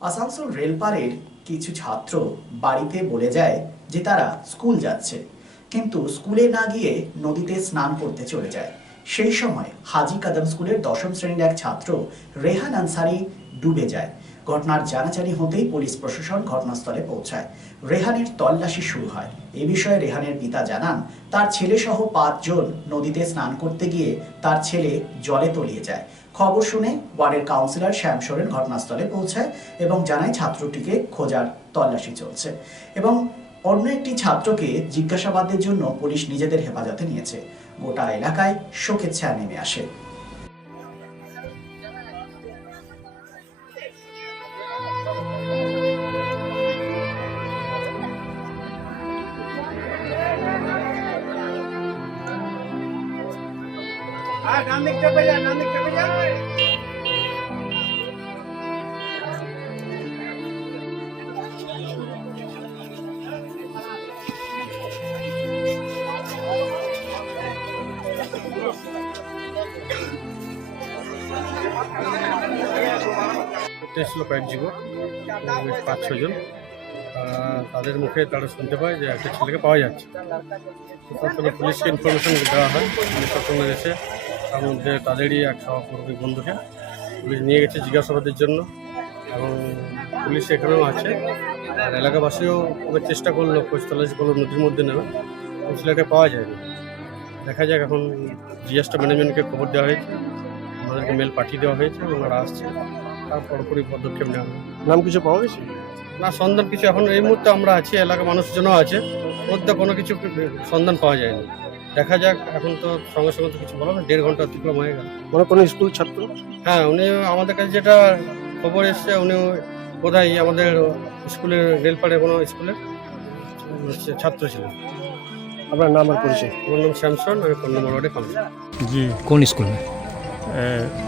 আসানসোল রেলপাড়ের কিছু ছাত্র বাড়িতে বলে যায় যে তারা স্কুল যাচ্ছে, কিন্তু স্কুলে না গিয়ে নদীতে স্নান করতে চলে যায়। সেই সময় হাজি কাদম স্কুলের 10ম শ্রেণীর এক ছাত্র রেহান আনসারি ডুবে যায়। ঘটনার জানাজানি হতেই পুলিশ প্রশাসন ঘটনাস্থলে পৌঁছায়। রেহানের তল্লাশি শুরু হয়। এ বিষয়ে রেহানের পিতা জানান, তার ছেলে সহ 5 জন নদীতে স্নান করতে গিয়ে তার ছেলে জলে তলিয়ে যায়। খবর শুনে ওয়ার্ডের কাউন্সিলর শ্যাম সোরেন ঘটনাস্থলে পৌঁছায় এবং জানায় ছাত্রটিকে খোঁজার তল্লাশি চলছে এবং অন্য একটি ছাত্রকে জিজ্ঞাসাবাদের জন্য পুলিশ নিজেদের হেফাজতে নিয়েছে। গোটা এলাকায় শোকের ছায়া নেমে আসে। এসেছিল কয়েক যুবক 5-6 জন, তাদের মুখে তারা শুনতে পায় যে একটা ছেলেকে পাওয়া যাচ্ছে। তখন পুলিশকে ইনফরমেশন দেওয়া হয়। পুলিশ তখন এসে তার মধ্যে তাদেরই এক সহকর্মী বন্ধুকে পুলিশ নিয়ে গেছে জিজ্ঞাসাবাদের জন্য এবং পুলিশ এখানেও আছে। আর এলাকাবাসীও খুব চেষ্টা করলো, খোঁজ তল্লাশি করলো নদীর মধ্যে নেবে, ছেলেটা পাওয়া যায়নি। দেখা যাক, এখন ডিজাস্টার ম্যানেজমেন্টকে খবর দেওয়া হয়েছে, আমাদেরকে মেল পাঠিয়ে দেওয়া হয়েছে, ওনারা আসছে, তার পরপরই পদক্ষেপ নেওয়া হবে। নাম কিছু পাওয়া গেছে না, সন্ধান কিছু এখন এই মুহূর্তে আমরা আছি, এলাকার মানুষজনও আছে, মধ্যে কোনো কিছু সন্ধান পাওয়া যায়নি। দেখা যাক, এখন তো সঙ্গে সঙ্গে তো কিছু বলো না, 1.5 ঘন্টা অতিক্রম হয়ে গেল। মানে কোনো স্কুল ছাত্র? হ্যাঁ, উনি আমাদের কাছে যেটা খবর এসছে, উনি বোধহয় আমাদের স্কুলের রেলপাড়ে কোনো স্কুলের ছাত্র ছিলেন। আপনার নাম আর পরিচয়? আমার নাম শ্যামসন, আমি 15 নম্বর ওয়ার্ডে কাউন্সিলর। जी कौन स्कूल में?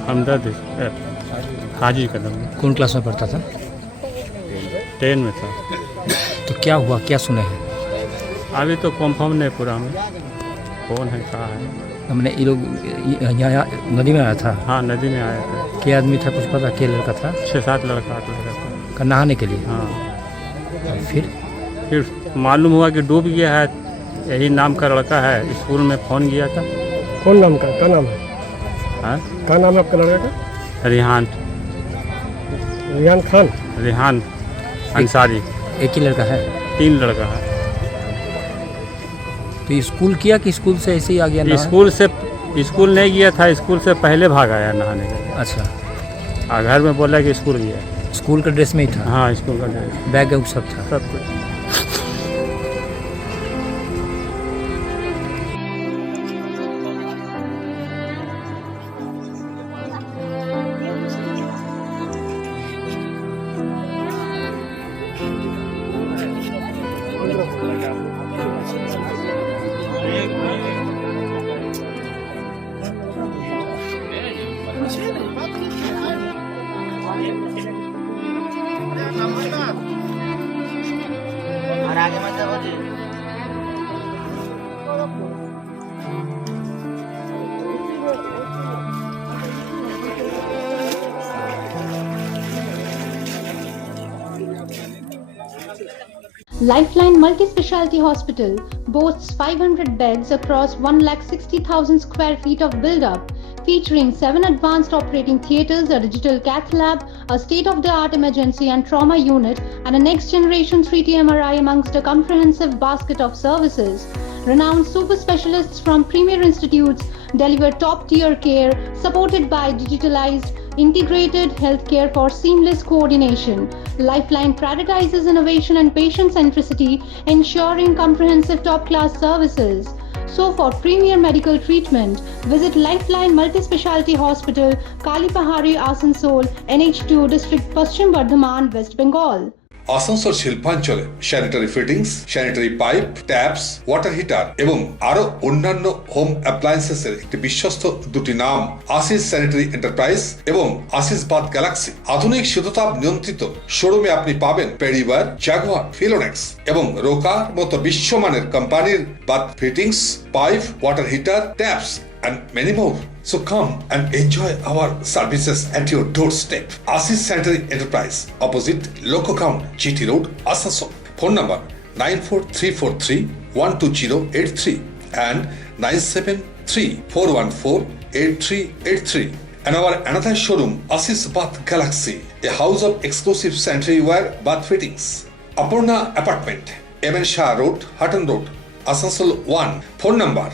हमदर्द हाजी कदम में। कौन क्लास में पढ़ता था? 10 में था। तो क्या हुआ, क्या सुने हैं? अभी तो कंफर्म नहीं पूरा में कौन है कहाँ है। हमने ये लोग यहाँ नदी में आया था। हाँ, नदी में आया था। क्या आदमी था, कुछ पता? क्या लड़का था? 6-7 लड़का था का नहाने के लिए। हाँ, और फिर मालूम हुआ कि डूब गया है। यही नाम का लड़का है, स्कूल में फ़ोन किया था। कौन नाम का? क्या नाम है? हाँ, क्या नाम है आपका लड़का का? रिहान रिहान खान। रिहान अंसारी। एक ही लड़का है? 3 लड़का है। तो स्कूल किया कि स्कूल से ऐसे ही आ गया? स्कूल नहीं गया था, स्कूल से पहले भाग आया नहाने के लिए। अच्छा, और घर में बोला कि स्कूल गया। स्कूल का ड्रेस में ही था? हाँ, स्कूल का ड्रेस बैग सब था? सब कुछ। Lifeline Multi-Speciality Hospital boasts 500 beds across 160,000 square feet of build-up, featuring 7 advanced operating theatres, a digital cath lab, a state-of-the-art emergency and trauma unit, and a next-generation 3D MRI amongst a comprehensive basket of services. Renowned super specialists from premier institutes deliver top-tier care, supported by digitalized integrated healthcare for seamless coordination. Lifeline prioritizes innovation and patient centricity, ensuring comprehensive top-class services. So for premier medical treatment, visit Lifeline Multi-Speciality Hospital, Kalipahari, Asansol, NH2 District, Paschim Bardhaman, West Bengal. Asansol শিল্পাঞ্চলে sanitary fittings, sanitary pipe, taps, water heater এবং আরো অন্যান্য home অ্যাপ্লায়েন্সেসের একটি বিশ্বস্ত দুটি নাম Ashis sanitary enterprise এবং Ashis bath Galaxy. আধুনিক শীততাপ নিয়ন্ত্রিত শোরুমে আপনি পাবেন পেরিবার, জাগুয়ার, ফিলোনেক্স এবং রোকার মতো বিশ্বমানের কোম্পানির bath fittings, pipe, water heater, taps and many more. So come and enjoy our services at your doorstep. Ashish Sanitary Enterprise, opposite Loco Ground, GT Road, Asansol. Phone number 94343-12083 and 973-414-8383. And our another showroom, Ashish Bath Galaxy, a house of exclusive sanitary ware bath fittings. Apurna Apartment, MN Shah Road, Hutton Road, Asansol 1. Phone number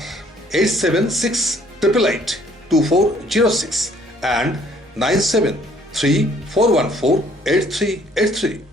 876-888-2406 and 973-414-8383.